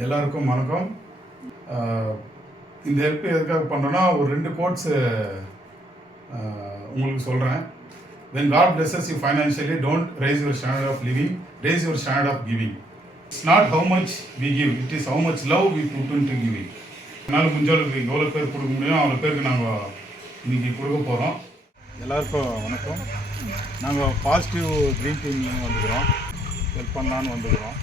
எல்லாருக்கும் வணக்கம். இந்த ஹெல்ப் எதுக்காக பண்ணுறோன்னா, ஒரு 2 கோட்ஸ் உங்களுக்கு சொல்கிறேன். When God blesses you financially, don't raise your standard of living, raise your standard of giving. It's not how much we give, it is how much love we put into giving. என்னால் முடிஞ்சளவுக்கு எவ்வளோ பேர் கொடுக்க முடியும் அவ்வளோ பேருக்கு நாங்கள் இன்றைக்கி கொடுக்க போகிறோம். எல்லாருக்கும் வணக்கம். நாங்கள் பாசிட்டிவ் க்ரீன் டீம்லேருந்து வந்துக்கிறோம், ஹெல்ப் பண்ணலான்னு வந்துக்கிறோம்.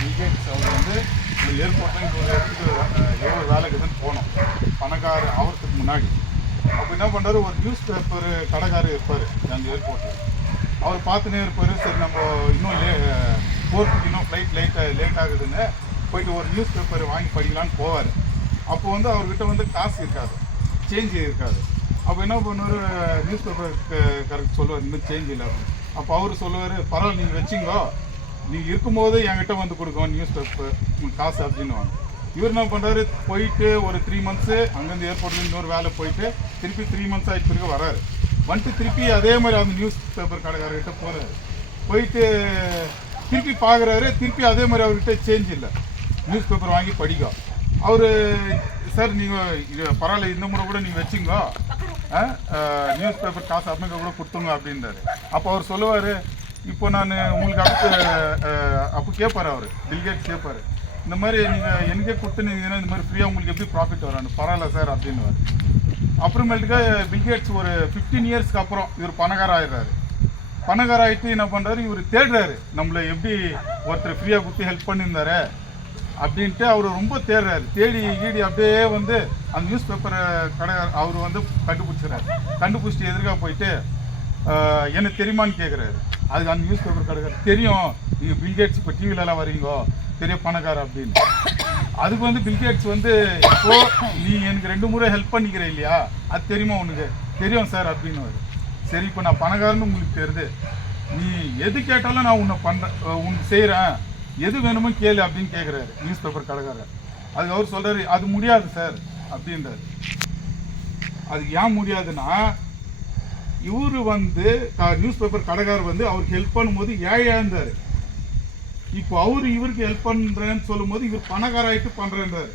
பில்கேட்ஸ் அவர் வந்து ஒரு ஏர்போர்ட்டில் இங்கே ஒரு இடத்துக்கு எவ்வளோ வேலைக்குதுன்னு போனோம், பணக்கார அவருக்கு முன்னாடி. அப்போ என்ன பண்ணுறாரு, ஒரு நியூஸ் பேப்பர் கடைக்காரர் இருப்பார் அந்த ஏர்போர்ட்டில். அவர் பார்த்துனே இருப்பார். சரி, நம்ம இன்னும் போகிறதுக்கு இன்னும் ஃப்ளைட் லேட் ஆகுதுன்னு போயிட்டு ஒரு நியூஸ் பேப்பர் வாங்கி படிக்கலான்னு போவார். அப்போ வந்து அவர்கிட்ட வந்து காசு இருக்காது, சேஞ்ச் இருக்காது. அப்போ என்ன பண்ணுவார், நியூஸ் பேப்பர் கரெக்ட் சொல்லுவார், இந்த மாதிரி சேஞ்ச் இல்லை அப்படின்னு. அப்போ அவர் சொல்லுவார், பரவாயில்ல நீங்கள் வச்சிங்கோ, நீங்கள் இருக்கும்போது என்கிட்ட வந்து கொடுக்கும் நியூஸ் பேப்பர் காசு அப்படின்னுவாங்க. இவர் என்ன பண்ணுறாரு, போயிட்டு ஒரு 3 மந்த்ஸு அங்கேருந்து ஏர்போர்ட்லேருந்து இன்னொரு வேலை போயிட்டு திருப்பி 3 மந்த்ஸ் ஆகிட்டு பிறகு வராரு. வந்துட்டு திருப்பி அதே மாதிரி அந்த நியூஸ் பேப்பர் கடைக்காரர்கிட்ட போகிறாரு. போயிட்டு திருப்பி பார்க்குறாரு, திருப்பி அதே மாதிரி அவர்கிட்ட சேஞ்ச் இல்லை, நியூஸ் பேப்பர் வாங்கி படிக்கும். அவர், சார் நீங்கள் இது பரவாயில்ல, இந்த முறை கூட நீங்கள் வச்சுங்கோ, நியூஸ் பேப்பர் காசு அப்படிங்க கூட கொடுத்துங்க அப்படின்றாரு. அப்போ அவர் சொல்லுவார், இப்போ நான் உங்களுக்கு அப்போ கேட்பார் அவர், பில்கேட்ஸ் கேட்பார், இந்த மாதிரி நீங்கள் எனக்கே கொடுத்துனீங்கன்னா இந்த மாதிரி ஃப்ரீயாக உங்களுக்கு எப்படி ப்ராஃபிட் வரான்னு. பரவாயில்ல சார் அப்படின்னுவார். அப்புறமேட்டுக்கு பில்கேட்ஸ் ஒரு 15 இயர்ஸ்க்கு அப்புறம் இவர் பணக்கார ஆகிடுறாரு. பணக்கார ஆகிட்டு என்ன பண்ணுறாரு, இவர் தேடுறாரு, நம்மளை எப்படி ஒருத்தர் ஃப்ரீயாக கொடுத்து ஹெல்ப் பண்ணியிருந்தாரு அப்படின்ட்டு அவர் ரொம்ப தேடுறாரு. தேடி அப்படியே வந்து அந்த நியூஸ் பேப்பரை அவர் வந்து கண்டுபிடிச்சிட்டு எதிர்க்காக போயிட்டு எனக்கு தெரியுமான்னு கேட்குறாரு. அதுக்கு அந்த நியூஸ் பேப்பர் கடைக்காரர், தெரியும், நீங்கள் பில்கேட்ஸ் இப்போ டிவிலலாம் வரீங்கோ, பெரிய பணக்கார அப்படின்னு. அதுக்கு வந்து பில்கேட்ஸ் வந்து, இப்போ நீ எனக்கு 2 முறை ஹெல்ப் பண்ணிக்கிற இல்லையா, அது தெரியுமா உனக்கு? தெரியும் சார் அப்படின்னு. சரி, இப்போ நான் பணக்காரன்னு உங்களுக்கு தெரியுது, நீ எது கேட்டாலும் நான் உனக்கு செய்கிறேன், எது வேணுமோ கேளு அப்படின்னு கேட்குறாரு நியூஸ் பேப்பர் கடைக்காரர். அதுக்கு அவர் சொல்கிறாரு, அது முடியாது சார் அப்படின்றாரு. அது ஏன் முடியாதுன்னா இவர் வந்து நியூஸ் பேப்பர் கடைக்காரர் வந்து அவருக்கு ஹெல்ப் பண்ணும்போது ஏழையா இருந்தார். இப்போ இவருக்கு ஹெல்ப் பண்ணுறேன்னு சொல்லும்போது இவர் பணக்காராயிட்டு பண்ணுறேன்றாரு.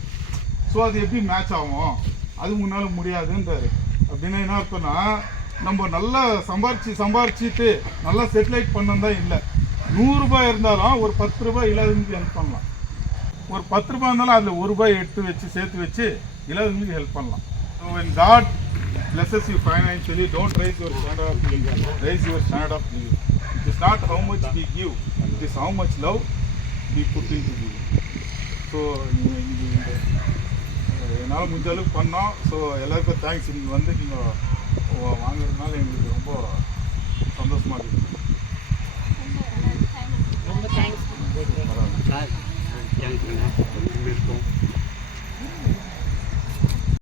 ஸோ அது எப்படி மேட்ச் ஆகும்? அது முன்னால் முடியாதுன்றாரு. அப்படின்னா என்ன அர்த்தம்னா நம்ம நல்லா சம்பாரிச்சிட்டு நல்லா செட்டிலைட் பண்ணதான் இல்லை. 100 ரூபாய் இருந்தாலும் ஒரு 10 ரூபாய் இல்லாதவங்களுக்கு ஹெல்ப் பண்ணலாம். ஒரு 10 ரூபாய் இருந்தாலும் அதில் 1 ரூபாய் சேர்த்து வச்சு இல்லாதவங்களுக்கு ஹெல்ப் பண்ணலாம். So when God blesses you financially, don't raise your standard of living. Raise your standard of living. It is not how much we give, it is how much love we put into giving. So என்னால் முடிஞ்ச அளவுக்கு பண்ணோம். So எல்லாருக்கும் thanks. நீங்கள் வந்து நீங்கள் வாங்குறதுனால எங்களுக்கு ரொம்ப சந்தோஷமாக இருக்குது. ரொம்ப தேங்க்ஸ்.